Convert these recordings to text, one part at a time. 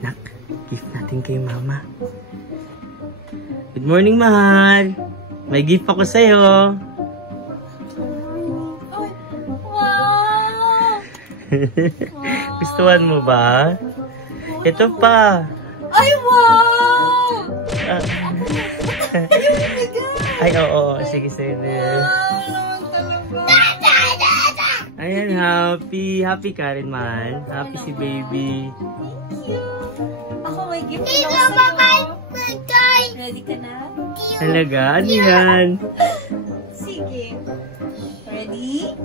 Nak, gift natin kay mama. Good morning, mahal. May gift ako sa'yo. Wow! Gustuhan mo ba? Ito pa. Ay, wow! Ay, oo. Sige, sige. Ayan, happy. Happy ka rin, man. Happy si baby. Thank you. Ako may gift na sa'yo. Ready ka na? Talaga? Ano yan? Sige. Ready?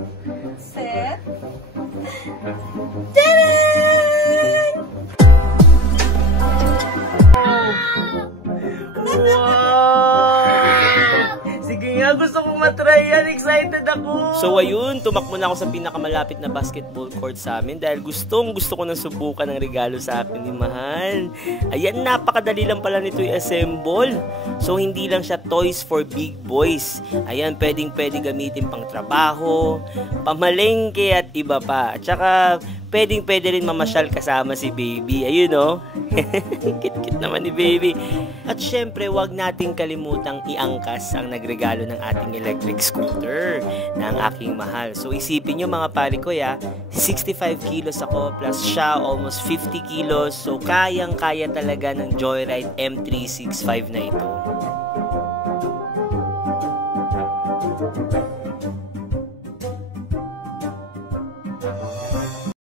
Set. Tadaan! Wow! Sige nga, gusto kong matry yan. Excited ako. So ayun, tumakbo na ako sa pinakamalapit na basketball court sa amin dahil gusto ko nang subukan ng regalo sa akin ni Mahal. Ayan, napakadali lang pala nito i-assemble. So hindi lang siya toys for big boys. Ayan, pwede gamitin pang trabaho, pamalengke at iba pa. At saka pwede rin mamasyal kasama si baby. Ayun, oh. Kit-kit naman ni baby. At syempre, wag nating kalimutang iangkas ang nagregalo ng ating electric scooter ng aking Mahal. So isipin nyo mga pare ko, 65 kilos ako plus siya almost 50 kilos. So kayang-kaya talaga ng Joyride M365 na ito.